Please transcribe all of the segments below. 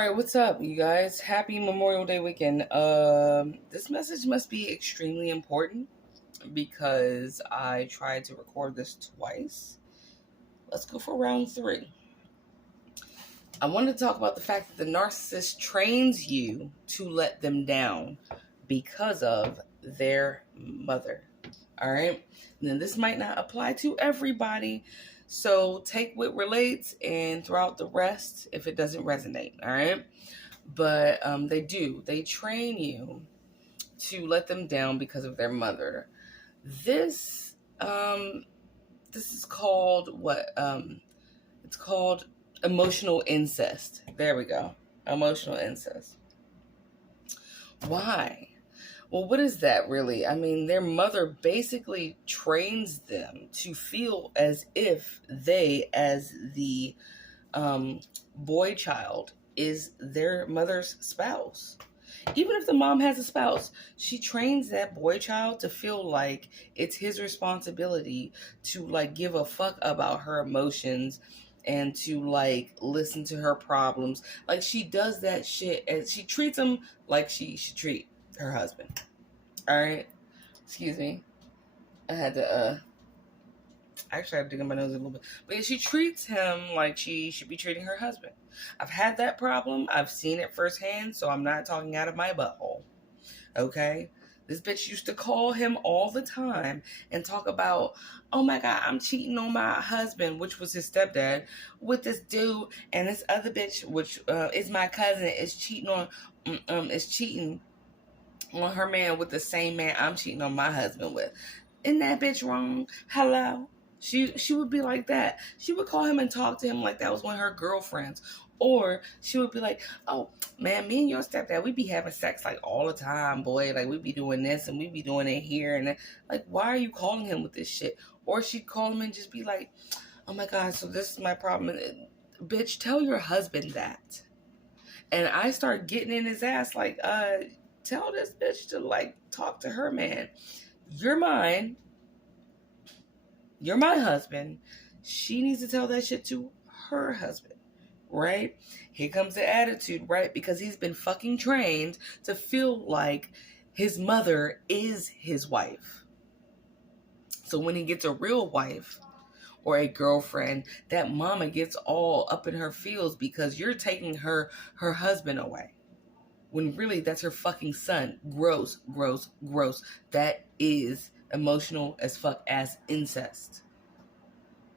All right, what's up, you guys? Happy Memorial Day weekend. This message must be extremely important because I tried to record this twice. Let's go for round three. I wanted to talk about the fact that the narcissist trains you to let them down because of their mother. All right. And then this might not apply to everybody. So take what relates and throw out the rest if it doesn't resonate. All right. But they do. They train you to let them down because of their mother. This is called what? It's called emotional incest. There we go. Emotional incest. Why? Well, what is that really? I mean, their mother basically trains them to feel as if they, as the boy child, is their mother's spouse. Even if the mom has a spouse, she trains that boy child to feel like it's his responsibility to give a fuck about her emotions and to listen to her problems. Like, she does that shit and she treats him like she should treat her husband. All right, excuse me. I had to actually I had to dig in my nose a little bit. But yeah, she treats him like she should be treating her husband. I've had that problem. I've seen it firsthand, so I'm not talking out of my butthole. Okay? This bitch used to call him all the time and talk about, oh my God, I'm cheating on my husband, which was his stepdad, with this dude, and this other bitch, which is my cousin, is cheating on her man with the same man I'm cheating on my husband with. Isn't that bitch wrong? Hello? She would be like that. She would call him and talk to him like that was one of her girlfriends. Or she would be like, oh, man, me and your stepdad, we be having sex all the time, boy. We be doing this and we be doing it here. And why are you calling him with this shit? Or she'd call him and just be like, oh my God, so this is my problem. Bitch, tell your husband that. And I start getting in his ass tell this bitch to talk to her man. You're mine. You're my husband. She needs to tell that shit to her husband, right? Here comes the attitude, right? Because he's been fucking trained to feel like his mother is his wife. So when he gets a real wife or a girlfriend, that mama gets all up in her feels because you're taking her husband away. When really that's her fucking son. Gross, gross, gross. That is emotional as fuck as incest.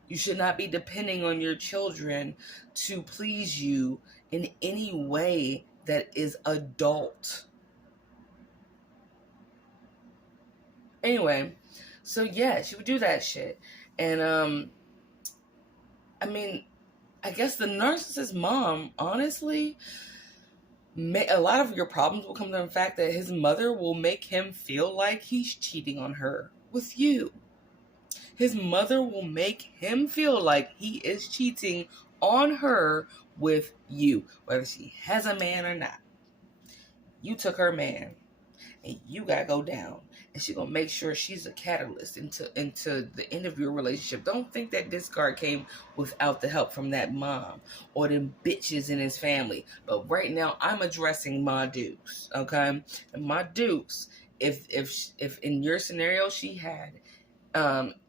You should not be depending on your children to please you in any way that is adult. Anyway, so yeah, she would do that shit. And I guess the narcissist mom, honestly, a lot of your problems will come from the fact that his mother will make him feel like he's cheating on her with you. His mother will make him feel like he is cheating on her with you, whether she has a man or not. You took her man, and you gotta go down. And she's gonna make sure she's a catalyst into the end of your relationship. Don't think that discard came without the help from that mom or them bitches in his family. But right now, I'm addressing my dukes, okay? And my dukes, if in your scenario she had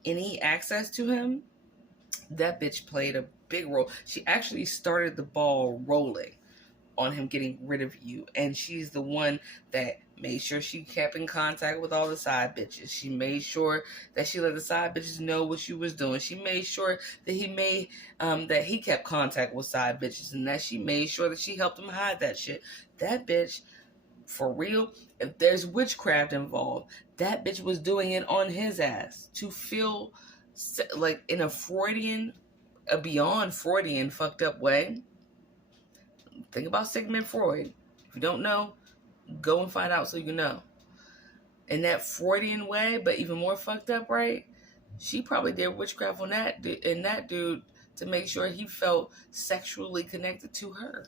any access to him, that bitch played a big role. She actually started the ball rolling on him getting rid of you, and she's the one that made sure she kept in contact with all the side bitches. She made sure that she let the side bitches know what she was doing. She made sure that he kept contact with side bitches, and that she made sure that she helped him hide that shit. That bitch, for real, if there's witchcraft involved, that bitch was doing it on his ass to feel in a beyond Freudian fucked up way. Think about Sigmund Freud. If you don't know, go and find out so you know. In that Freudian way, but even more fucked up, right? She probably did witchcraft on that dude to make sure he felt sexually connected to her,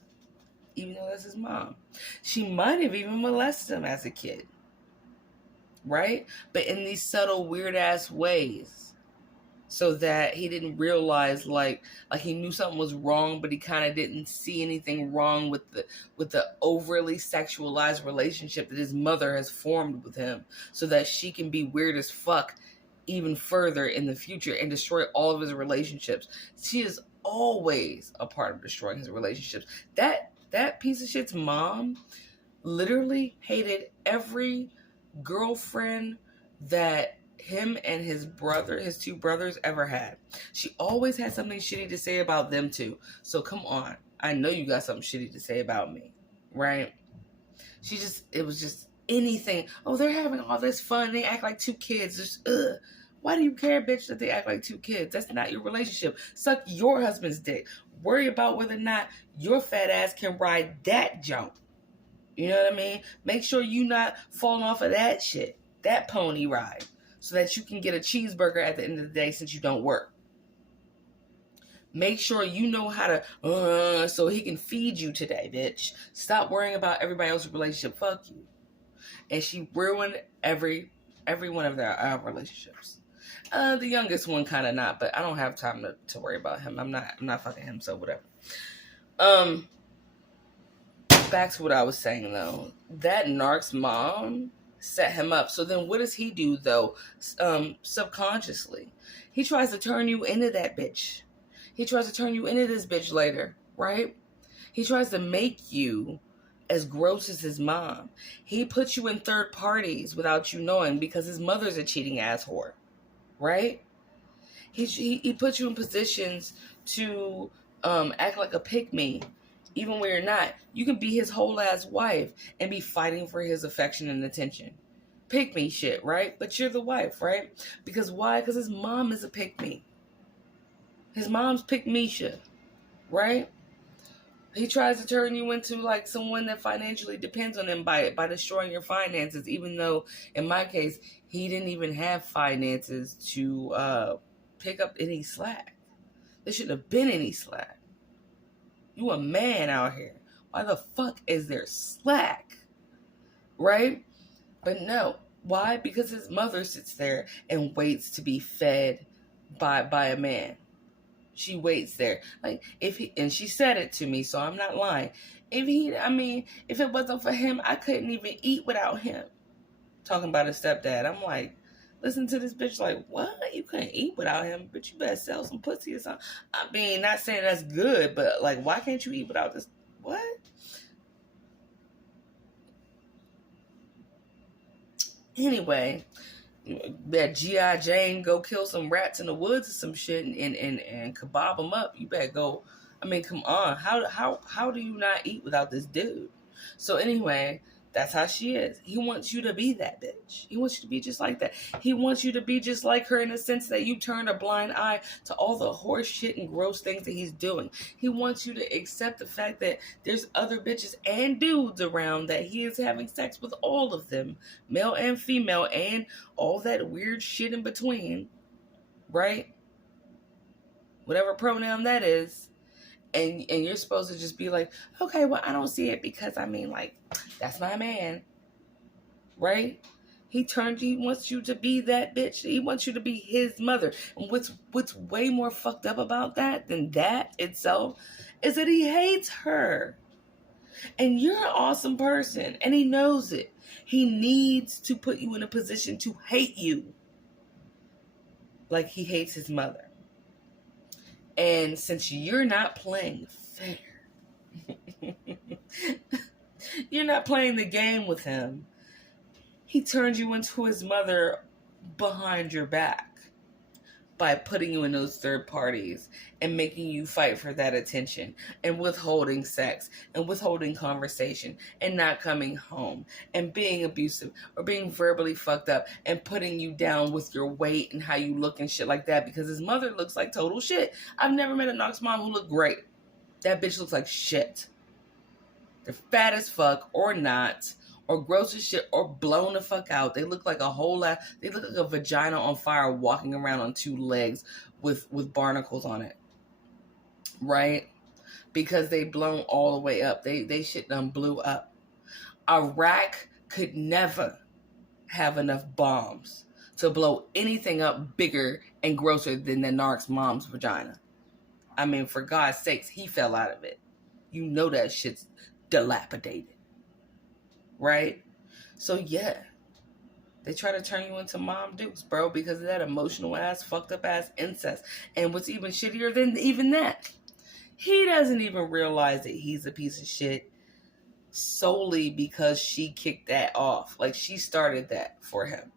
even though that's his mom. She might have even molested him as a kid, right? But in these subtle, weird-ass ways. so that he didn't realize like he knew something was wrong, but he kind of didn't see anything wrong with the overly sexualized relationship that his mother has formed with him, so that she can be weird as fuck even further in the future and destroy all of his relationships. She is always a part of destroying his relationships. That piece of shit's mom literally hated every girlfriend that him and his two brothers ever had. She always had something shitty to say about them too. So come on, I know you got something shitty to say about me, right? It was just anything. Oh, they're having all this fun. They act like two kids. Just, ugh. Why do you care, bitch, that they act like two kids? That's not your relationship. Suck your husband's dick. Worry about whether or not your fat ass can ride that jump. You know what I mean? Make sure you not falling off of that shit, that pony ride, so that you can get a cheeseburger at the end of the day since you don't work. Make sure you know how to, so he can feed you today, bitch. Stop worrying about everybody else's relationship. Fuck you. And she ruined every one of their relationships. The youngest one kind of not, but I don't have time to worry about him. I'm not fucking him, so whatever. Back to what I was saying though. That narc's mom set him up. So then what does he do though? Subconsciously, he tries to turn you into that bitch. He tries to turn you into this bitch later, right? He tries to make you as gross as his mom. He puts you in third parties without you knowing because his mother's a cheating ass whore, right? He puts you in positions to act like a pick-me, even when you're not. You can be his whole ass wife and be fighting for his affection and attention. Pick-me shit, right? But you're the wife, right? Because why? Because his mom is a pick-me. His mom's pick-me-sha, right? He tries to turn you into like someone that financially depends on him by destroying your finances, even though in my case, he didn't even have finances to pick up any slack. There shouldn't have been any slack. You a man out here. Why the fuck is there slack? Right? But no. Why? Because his mother sits there and waits to be fed by a man. She waits there. Like and she said it to me, so I'm not lying. If it wasn't for him, I couldn't even eat without him. Talking about his stepdad. I'm like, listen to this bitch like, what? You couldn't eat without him, but you better sell some pussy or something. I mean, not saying that's good, but like, why can't you eat without this? What? Anyway, that G.I. Jane go kill some rats in the woods or some shit and kebab them up. You better go. I mean, come on. How do you not eat without this dude? So anyway, that's how she is. He wants you to be that bitch. He wants you to be just like that. He wants you to be just like her in the sense that you turn a blind eye to all the horse shit and gross things that he's doing. He wants you to accept the fact that there's other bitches and dudes around, that he is having sex with all of them, male and female, and all that weird shit in between, right? Whatever pronoun that is. And you're supposed to just be like, okay, well, I don't see it because, I mean, like, that's my man, right? He wants you to be that bitch. He wants you to be his mother. And what's way more fucked up about that than that itself is that he hates her. And you're an awesome person, and he knows it. He needs to put you in a position to hate you like he hates his mother. And since you're not playing fair, you're not playing the game with him, he turns you into his mother behind your back by putting you in those third parties and making you fight for that attention and withholding sex and withholding conversation and not coming home and being abusive or being verbally fucked up and putting you down with your weight and how you look and shit like that, because his mother looks like total shit. I've never met a narc's mom who looked great. That bitch looks like shit. They're fat as fuck or not, or gross as shit, or blown the fuck out. They look like they look like a vagina on fire walking around on two legs with barnacles on it. Right? Because they blown all the way up. They shit done blew up. Iraq could never have enough bombs to blow anything up bigger and grosser than the narc's mom's vagina. I mean, for God's sakes, he fell out of it. You know that shit's dilapidated. Right? So yeah. They try to turn you into Mom Dukes, bro, because of that emotional ass, fucked up ass incest. And what's even shittier than even that, he doesn't even realize that he's a piece of shit solely because she kicked that off. Like, she started that for him.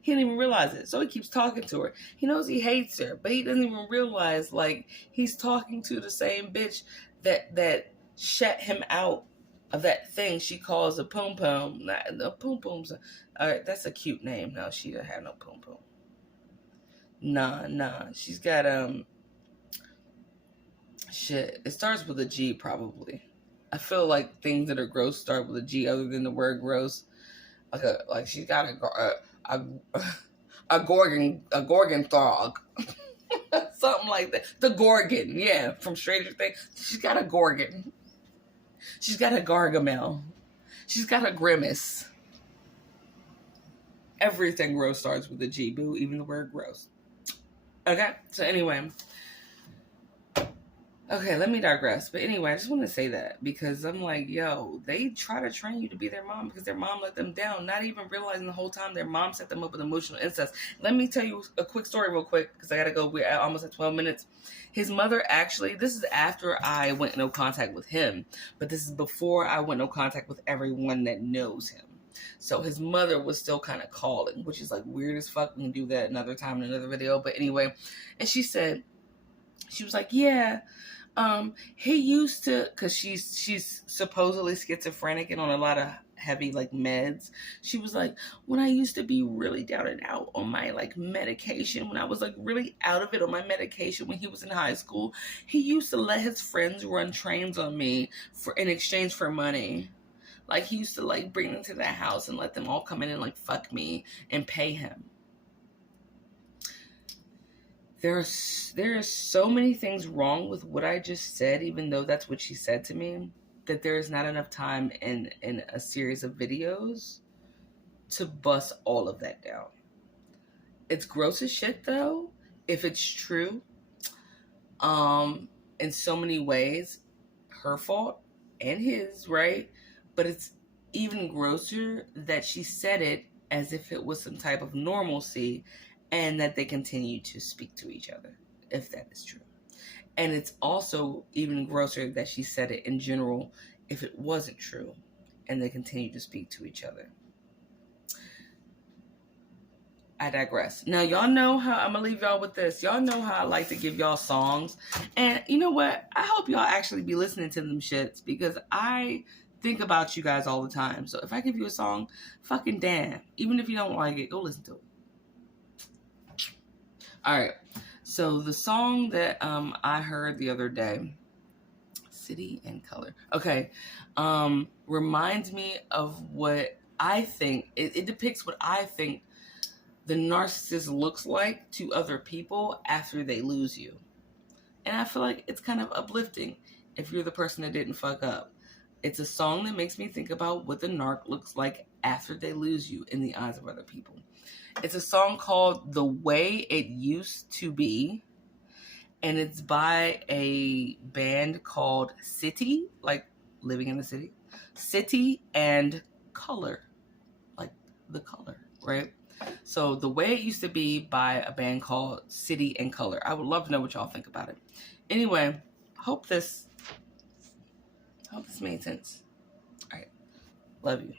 He didn't even realize it. So he keeps talking to her. He knows he hates her, but he doesn't even realize, like, he's talking to the same bitch that shut him out of that thing she calls a poom poom. The poom poom's that's a cute name. No, she doesn't have no poom poom. Nah. She's got shit. It starts with a G probably. I feel like things that are gross start with a G other than the word gross. Like she's got a gorgon frog. Something like that. The Gorgon, yeah, from Stranger Things. She's got a Gorgon. She's got a Gargamel. She's got a Grimace. Everything gross starts with a G, boo, even the word gross. Okay, so anyway. Okay, let me digress. But anyway, I just want to say that because I'm like, yo, they try to train you to be their mom because their mom let them down, not even realizing the whole time their mom set them up with emotional incest. Let me tell you a quick story real quick because I got to go. We're almost at 12 minutes. His mother actually, this is after I went no contact with him, but this is before I went no contact with everyone that knows him. So his mother was still kind of calling, which is like weird as fuck. We can do that another time in another video. But anyway, and she was like, yeah, he used to, cause she's supposedly schizophrenic and on a lot of heavy like meds. She was like, when I used to be really down and out on my like medication, when I was like really out of it on my medication when he was in high school, he used to let his friends run trains on me in exchange for money. Like he used to like bring them to that house and let them all come in and like fuck me and pay him. There are so many things wrong with what I just said, even though that's what she said to me, that there is not enough time in a series of videos to bust all of that down. It's gross as shit, though, if it's true. In so many ways, her fault and his, right? But it's even grosser that she said it as if it was some type of normalcy and that they continue to speak to each other, if that is true. And it's also even grosser that she said it in general if it wasn't true and they continue to speak to each other. I digress. Now, y'all know how, I'm going to leave y'all with this. Y'all know how I like to give y'all songs. And you know what? I hope y'all actually be listening to them shits because I think about you guys all the time. So if I give you a song, fucking damn. Even if you don't like it, go listen to it. All right. So the song that I heard the other day, City and Color. Okay. Reminds me of what I think, it depicts what I think the narcissist looks like to other people after they lose you. And I feel like it's kind of uplifting if you're the person that didn't fuck up. It's a song that makes me think about what the narc looks like after they lose you in the eyes of other people. It's a song called The Way It Used to Be, and it's by a band called City, like living in the city. City and Color, like the color, right? So The Way It Used to Be by a band called City and Color. I would love to know what y'all think about it. Anyway, hope this made sense. All right. Love you.